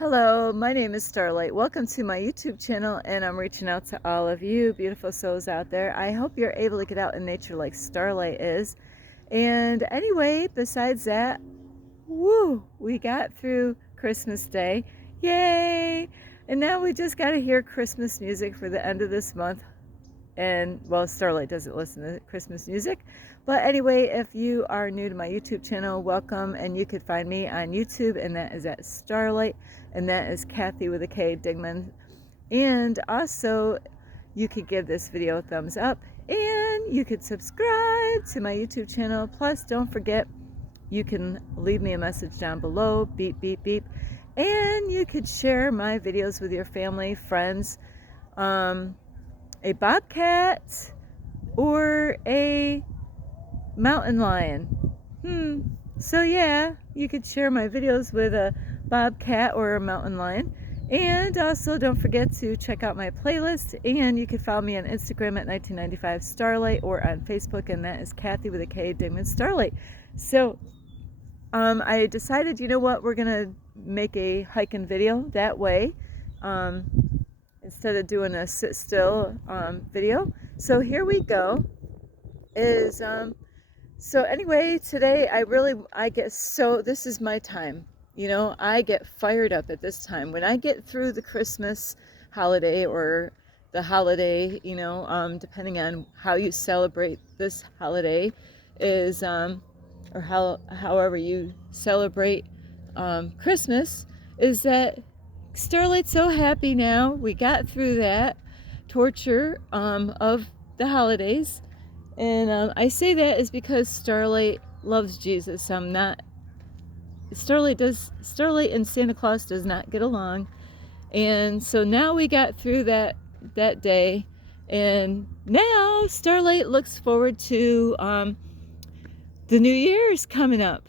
Hello, my name is Starlight. Welcome to my YouTube channel, and I'm reaching out to all of you beautiful souls out there. I hope you're able to get out in nature like Starlight is. And anyway, besides that, woo, we got through Christmas Day. Yay! And now we just got to hear Christmas music for the end of this month. And well, Starlight doesn't listen to Christmas music, but anyway, if you are new to my YouTube channel, welcome. And you could find me on YouTube, and that is at Starlight, and that is Kathy with a K Digman. And also you could give this video a thumbs up, and you could subscribe to my YouTube channel. Plus, don't forget, you can leave me a message down below, beep beep beep, and you could share my videos with your family, friends, a bobcat, or a mountain lion. So yeah, you could share my videos with a bobcat or a mountain lion. And also don't forget to check out my playlist, and you can follow me on Instagram at 1995 Starlight, or on Facebook, and that is Kathy with a K Digman Starlight. So I decided, you know what, we're gonna make a hiking video that way. Instead of doing a sit still video. So here we go. So anyway, today this is my time. You know, I get fired up at this time. When I get through the Christmas holiday, or the holiday, depending on how you celebrate this holiday, however you celebrate Christmas, is that Starlight's so happy now. We got through that torture of the holidays. And I say that is because Starlight loves Jesus. Starlight and Santa Claus does not get along. And so now we got through that day. And now Starlight looks forward to the New Year's coming up.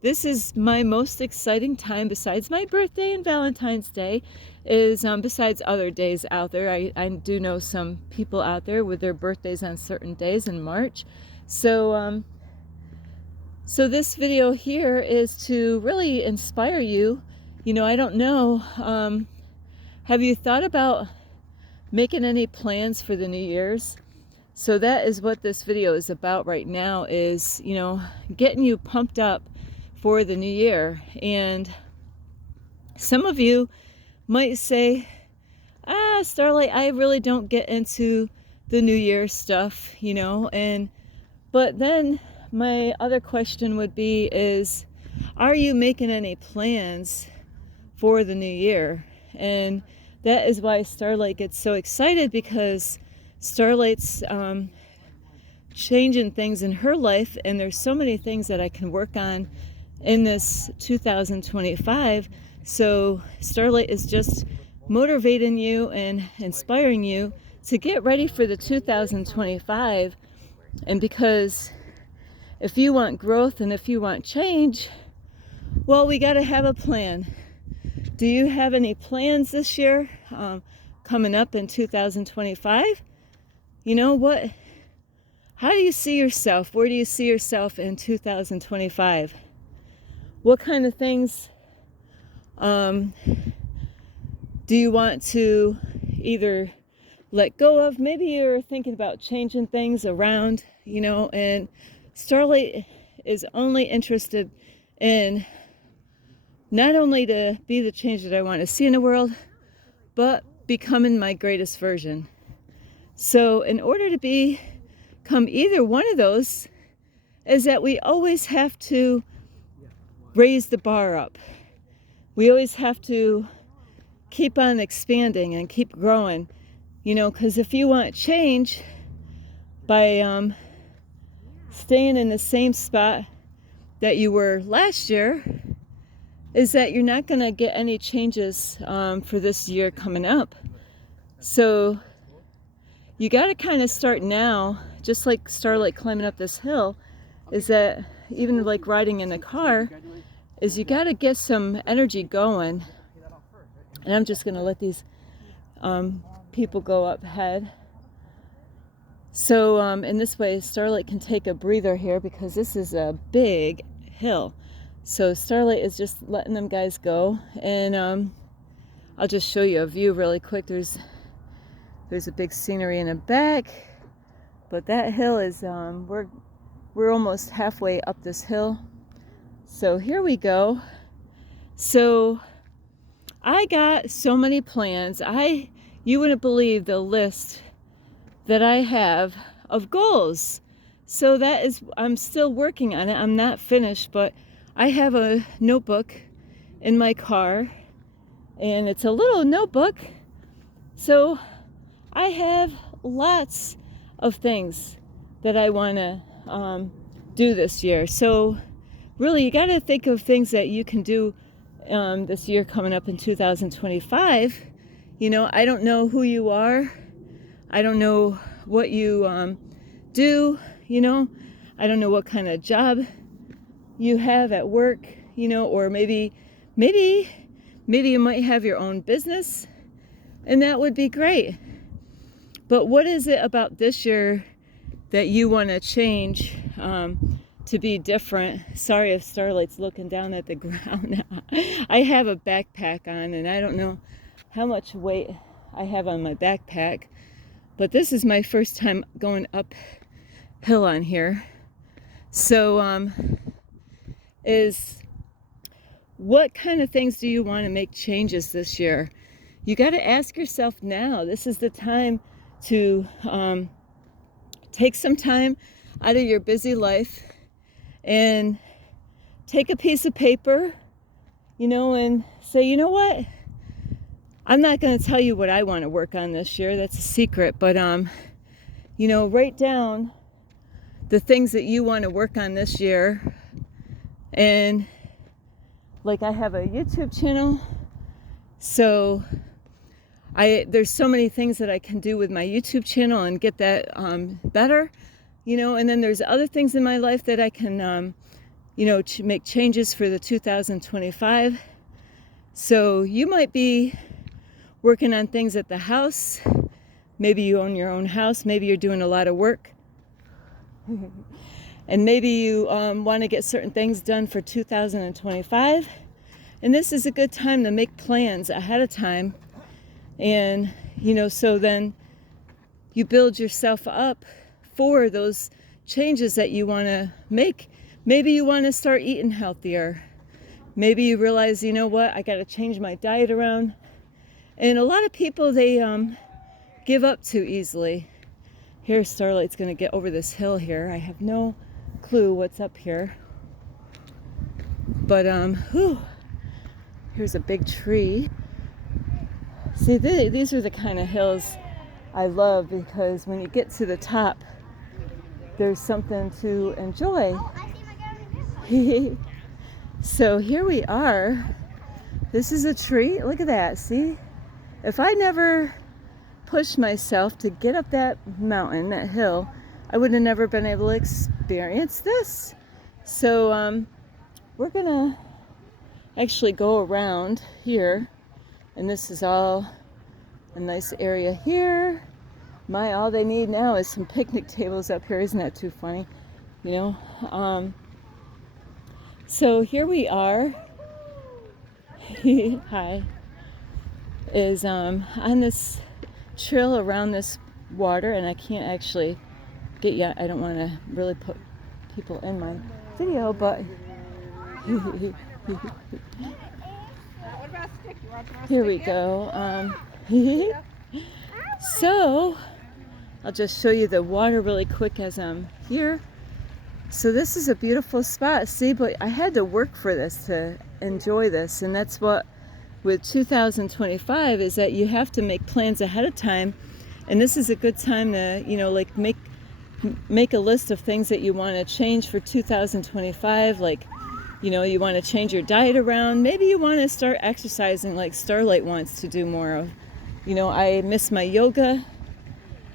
This is my most exciting time, besides my birthday and Valentine's Day, is besides other days out there. I do know some people out there with their birthdays on certain days in March. So this video here is to really inspire you. You know, I don't know, have you thought about making any plans for the New Year's? So that is what this video is about right now, is, getting you pumped up for the new year. And some of you might say, Starlight, I really don't get into the New Year stuff, but then my other question would be are you making any plans for the new year? And that is why Starlight gets so excited, because Starlight's changing things in her life, and there's so many things that I can work on in this 2025. So Starlight is just motivating you and inspiring you to get ready for the 2025. And because if you want growth and if you want change, well, we got to have a plan. Do you have any plans this year coming up in 2025? You know what? How do you see yourself? Where do you see yourself in 2025? What kind of things do you want to either let go of? Maybe you're thinking about changing things around, and Starlight is only interested in not only to be the change that I want to see in the world, but becoming my greatest version. So in order to become either one of those, is that we always have to raise the bar up. We always have to keep on expanding and keep growing, because if you want change by staying in the same spot that you were last year, is that you're not going to get any changes for this year coming up. So you got to kind of start now, just like Starlight climbing up this hill, is that even like riding in a car, is you got to get some energy going. And I'm just going to let these people go up ahead. So in this way, Starlight can take a breather here, because this is a big hill. So Starlight is just letting them guys go. And I'll just show you a view really quick. There's a big scenery in the back, but that hill is we're almost halfway up this hill. So here we go. So I got so many plans. You wouldn't believe the list that I have of goals. So I'm still working on it. I'm not finished, but I have a notebook in my car, and it's a little notebook. So I have lots of things that I want to do this year. So really, you got to think of things that you can do this year coming up in 2025. You know, I don't know who you are. I don't know what you do. You know, I don't know what kind of job you have at work. You know, or maybe you might have your own business, and that would be great. But what is it about this year that you want to change to be different? Sorry if Starlight's looking down at the ground now. I have a backpack on, and I don't know how much weight I have on my backpack, but this is my first time going uphill on here. So is what kind of things do you want to make changes this year? You got to ask yourself now. This is the time to take some time out of your busy life and take a piece of paper, you know, and say, you know what? I'm not going to tell you what I want to work on this year. That's a secret. But, you know, write down the things that you want to work on this year. And like, I have a YouTube channel, so there's so many things that I can do with my YouTube channel and get that better, you know. And then there's other things in my life that I can, you know, make changes for the 2025. So you might be working on things at the house. Maybe you own your own house. Maybe you're doing a lot of work. And maybe you want to get certain things done for 2025. And this is a good time to make plans ahead of time. And, you know, so then you build yourself up for those changes that you want to make. Maybe you want to start eating healthier. Maybe you realize, you know what, I got to change my diet around. And a lot of people, they give up too easily. Here, Starlight's going to get over this hill here. I have no clue what's up here. But, here's a big tree. See, these are the kind of hills I love, because when you get to the top, there's something to enjoy. So here we are. This is a tree. Look at that. See? If I never pushed myself to get up that mountain, that hill, I would have never been able to experience this. So we're gonna actually go around here, and this is all a nice area here. All they need now is some picnic tables up here. Isn't that too funny? You know. So here we are. Hi. Is on this trail around this water, and I can't actually get you. I don't want to really put people in my video, but here we go. So I'll just show you the water really quick as I'm here. So this is a beautiful spot. See, but I had to work for this to enjoy this, and that's what with 2025 is that you have to make plans ahead of time. And this is a good time to, you know, like make a list of things that you want to change for 2025. Like, you know, you want to change your diet around. Maybe you want to start exercising like Starlight wants to do more of. You know, I miss my yoga,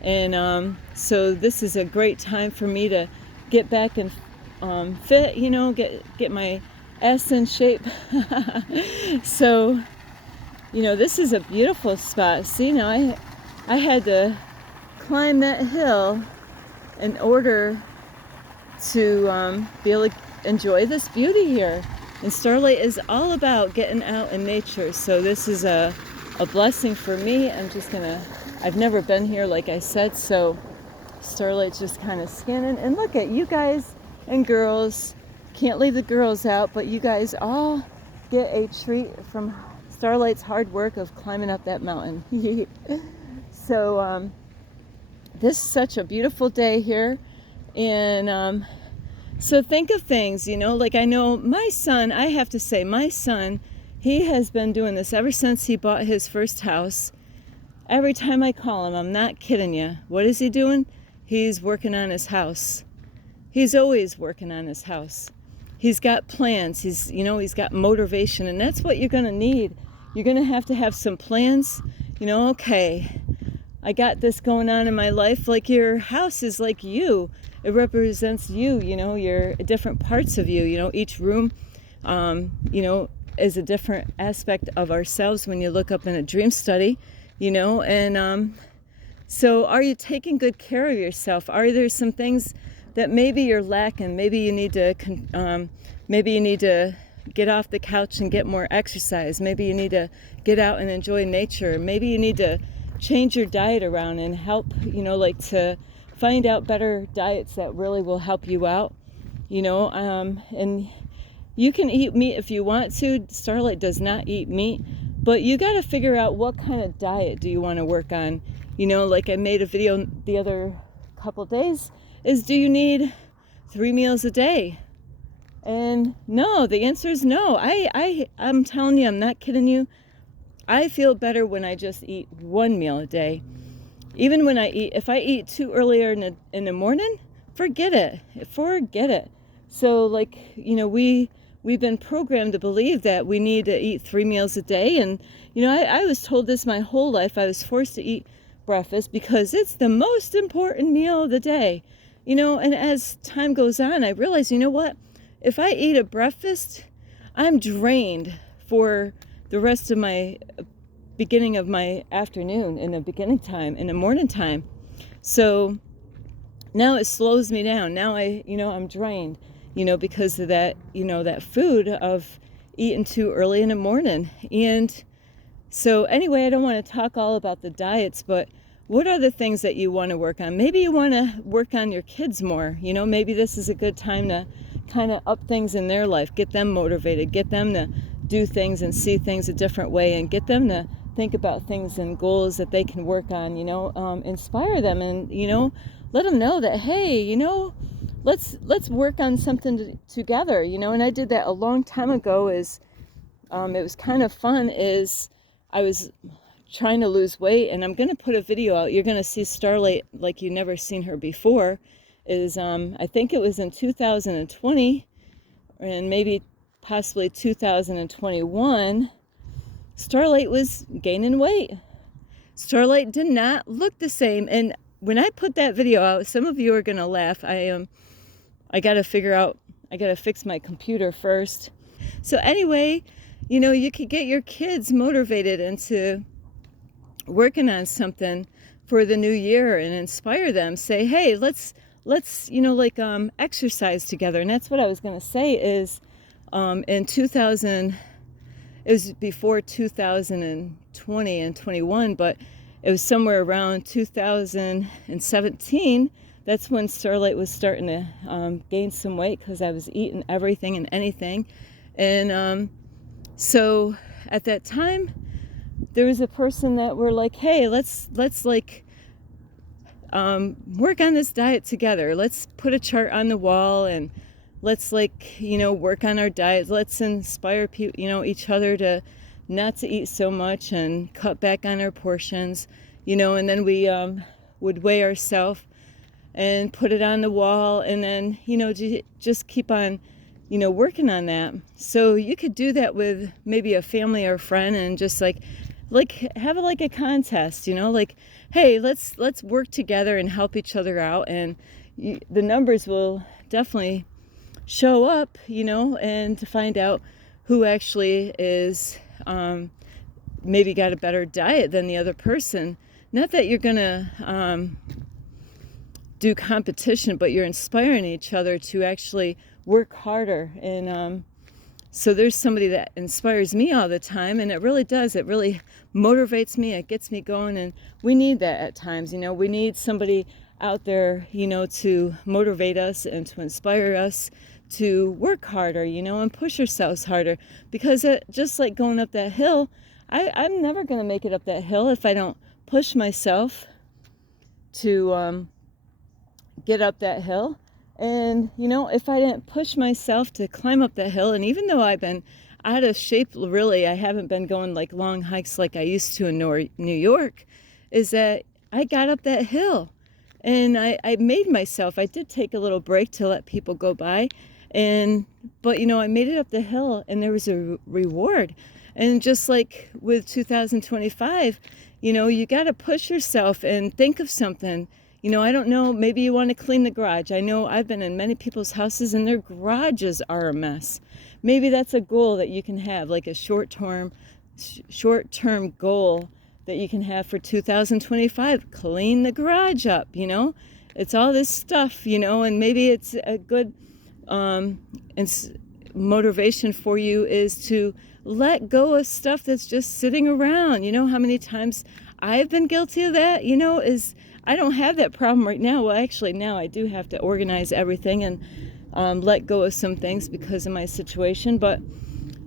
and so this is a great time for me to get back and fit, you know, get my ass in shape. So, you know, this is a beautiful spot. See, now I had to climb that hill in order to be able to enjoy this beauty here. And Starlight is all about getting out in nature. So this is a a blessing for me. I've never been here, like I said, so Starlight's just kind of scanning. And look at you guys and girls. Can't leave the girls out, but you guys all get a treat from Starlight's hard work of climbing up that mountain. So this is such a beautiful day here. And so think of things, like I know my son, I have to say, my son, he has been doing this ever since he bought his first house. Every time I call him, I'm not kidding you. What is he doing? He's working on his house. He's always working on his house. He's got plans. He's got motivation, and that's what you're going to need. You're going to have some plans. Okay, I got this going on in my life. Like your house is like you. It represents you, your different parts of you. Each room, is a different aspect of ourselves when you look up in a dream study, and so are you taking good care of yourself? Are there some things that maybe you're lacking? Maybe you need to get off the couch and get more exercise. Maybe you need to get out and enjoy nature. Maybe you need to change your diet around and help, to find out better diets that really will help you out, and you can eat meat if you want to. Starlight does not eat meat, but you got to figure out what kind of diet do you want to work on. Like I made a video the other couple days, is do you need 3 meals a day? And no, the answer is no. I'm telling you, I'm not kidding you. I feel better when I just eat 1 meal a day. Even when if I eat too earlier in the morning, forget it. So we've been programmed to believe that we need to eat 3 meals a day. And, I was told this my whole life. I was forced to eat breakfast because it's the most important meal of the day. And as time goes on, I realize, what? If I eat a breakfast, I'm drained for the rest of my beginning of my afternoon, in the beginning time, in the morning time. So now it slows me down. Now I'm drained, because of that, that food of eating too early in the morning. And so anyway, I don't want to talk all about the diets, but what are the things that you want to work on? Maybe you want to work on your kids more. Maybe this is a good time to kind of up things in their life, get them motivated, get them to do things and see things a different way, and get them to think about things and goals that they can work on, inspire them, and, let them know that, hey, let's work on something together, and I did that a long time ago. It was kind of fun, I was trying to lose weight, and I'm going to put a video out. You're going to see Starlight like you've never seen her before. I think it was in 2020 and maybe possibly 2021. Starlight was gaining weight. Starlight did not look the same. And when I put that video out, some of you are going to laugh. I got to fix my computer first. So anyway, you could get your kids motivated into working on something for the new year and inspire them. Say, hey, let's exercise together. And that's what I was going to say is in 2000, it was before 2020 and 21, but it was somewhere around 2017. That's when Starlight was starting to gain some weight, because I was eating everything and anything. And so at that time, there was a person that were like, hey, let's work on this diet together. Let's put a chart on the wall, and let's work on our diet. Let's inspire each other to not to eat so much and cut back on our portions, and then we would weigh ourselves and put it on the wall, and then just keep on working on that. So you could do that with maybe a family or a friend, and just have a contest, hey, let's work together and help each other out, and the numbers will definitely show up, and to find out who actually is maybe got a better diet than the other person. Not that you're gonna do competition, but you're inspiring each other to actually work harder and So there's somebody that inspires me all the time, and it really does. It really motivates me. It gets me going, and we need that at times. We need somebody out there, to motivate us and to inspire us to work harder, and push ourselves harder. Because just like going up that hill, I'm never going to make it up that hill if I don't push myself to get up that hill. And, if I didn't push myself to climb up that hill, and even though I've been out of shape, really, I haven't been going like long hikes like I used to in New York, is that I got up that hill and I made myself. I did take a little break to let people go by. But I made it up the hill and there was a reward. And just like with 2025, you got to push yourself and think of something. I don't know, maybe you want to clean the garage. I know I've been in many people's houses and their garages are a mess. Maybe that's a goal that you can have, like a short-term goal that you can have for 2025. Clean the garage up, It's all this stuff, and maybe it's a good motivation for you is to let go of stuff that's just sitting around. How many times I've been guilty of that, is I don't have that problem right now. Well, actually, now I do have to organize everything and let go of some things because of my situation. But,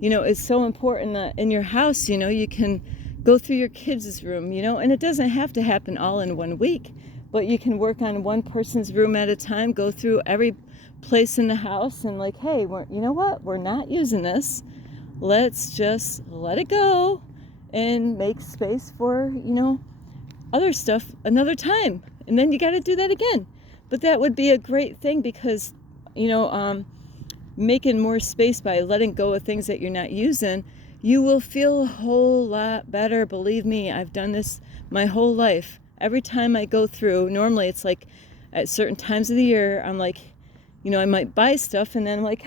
it's so important that in your house, you can go through your kids' room, and it doesn't have to happen all in 1 week. But you can work on one person's room at a time, go through every place in the house and like, hey, you know what? We're not using this. Let's just let it go and make space for, other stuff another time. And then you got to do that again. But that would be a great thing because, making more space by letting go of things that you're not using, you will feel a whole lot better. Believe me, I've done this my whole life. Every time I go through, normally it's like at certain times of the year, I'm like, I might buy stuff and then I'm like,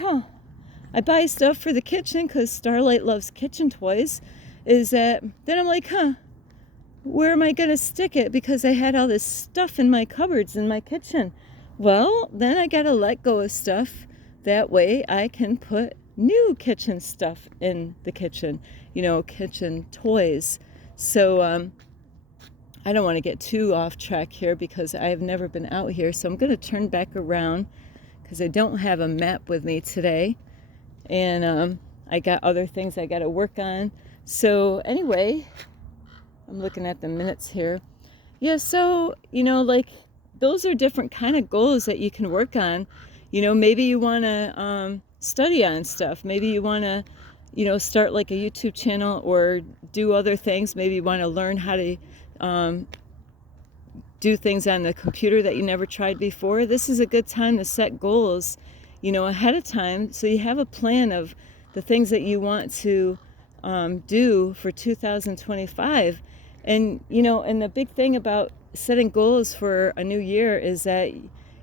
I buy stuff for the kitchen because Starlight loves kitchen toys. Then I'm like, where am I going to stick it? Because I had all this stuff in my cupboards in my kitchen. Well, then I got to let go of stuff. That way I can put new kitchen stuff in the kitchen, kitchen toys. So I don't want to get too off track here because I have never been out here. So I'm going to turn back around because I don't have a map with me today. And I got other things I got to work on. So anyway, I'm looking at the minutes here. Yeah, so, like those are different kind of goals that you can work on. Maybe you want to study on stuff. Maybe you want to, start like a YouTube channel or do other things. Maybe you want to learn how to do things on the computer that you never tried before. This is a good time to set goals, ahead of time. So you have a plan of the things that you want to do for 2025. And, and the big thing about setting goals for a new year is that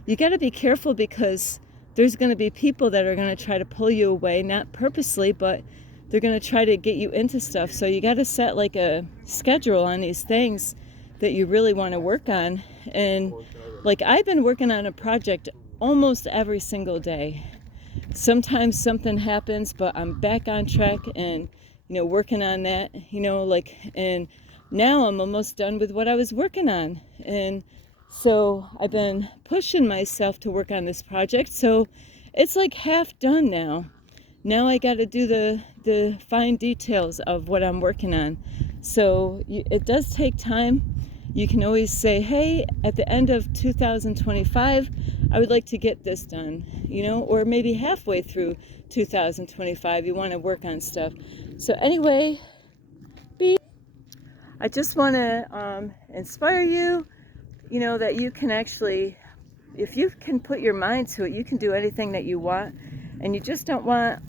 you got to be careful because there's going to be people that are going to try to pull you away, not purposely, but they're going to try to get you into stuff. So you got to set like a schedule on these things that you really want to work on. And like I've been working on a project almost every single day. Sometimes something happens, but I'm back on track and, working on that, and now I'm almost done with what I was working on. And so I've been pushing myself to work on this project. So it's like half done now. Now I got to do the fine details of what I'm working on. So it does take time. You can always say, hey, at the end of 2025, I would like to get this done, or maybe halfway through 2025, you want to work on stuff. So anyway, I just want to inspire you, that you can actually, if you can put your mind to it, you can do anything that you want. And you just don't want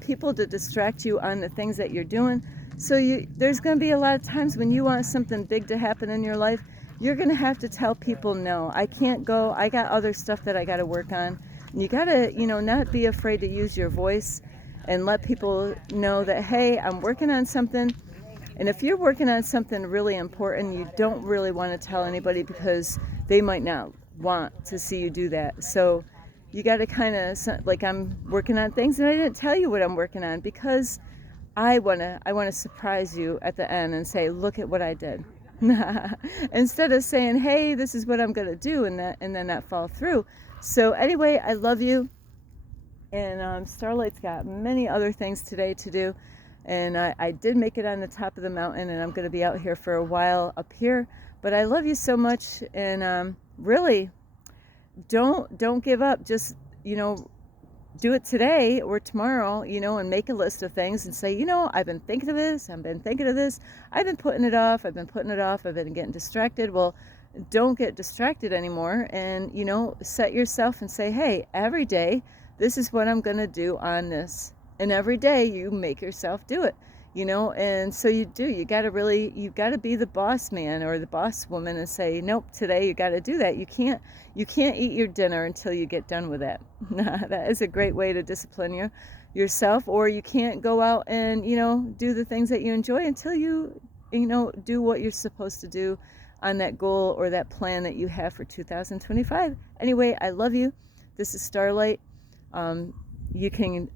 people to distract you on the things that you're doing. So there's going to be a lot of times when you want something big to happen in your life, you're going to have to tell people, no, I can't go. I got other stuff that I got to work on. And you got to, not be afraid to use your voice and let people know that, hey, I'm working on something. And if you're working on something really important, you don't really want to tell anybody because they might not want to see you do that. So, you got to kind of, like, I'm working on things and I didn't tell you what I'm working on because I want to surprise you at the end and say, look at what I did. Instead of saying, hey, this is what I'm going to do, and then not fall through. So anyway, I love you. And Starlight's got many other things today to do. And I did make it on the top of the mountain, and I'm going to be out here for a while up here. But I love you so much, and really, don't give up. Just, do it today or tomorrow, and make a list of things and say, I've been thinking of this, I've been thinking of this, I've been putting it off, I've been getting distracted. Well, don't get distracted anymore, and, set yourself and say, hey, every day, this is what I'm going to do on this. And every day you make yourself do it, and so you got to be the boss man or the boss woman and say, nope, today you got to do that. You can't eat your dinner until you get done with it. That is a great way to discipline yourself. Or you can't go out and, do the things that you enjoy until you do what you're supposed to do on that goal or that plan that you have for 2025. Anyway, I love you. This is Starlight. You can,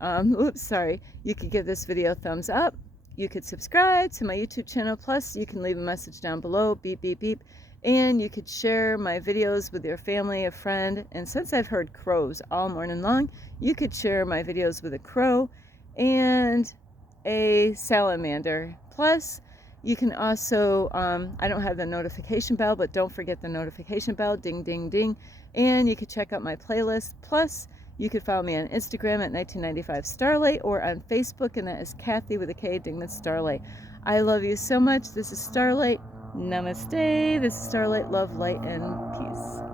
you can give this video a thumbs up. You could subscribe to my YouTube channel. Plus, you can leave a message down below, beep, beep, beep. And you could share my videos with your family, a friend. And since I've heard crows all morning long, you could share my videos with a crow and a salamander. Plus, you can also, I don't have the notification bell, but don't forget the notification bell, ding, ding, ding. And you could check out my playlist. Plus, you could follow me on Instagram at 1995 Starlight or on Facebook, and that is Kathy with a K, Dingman Starlight. I love you so much. This is Starlight. Namaste. This is Starlight. Love, light, and peace.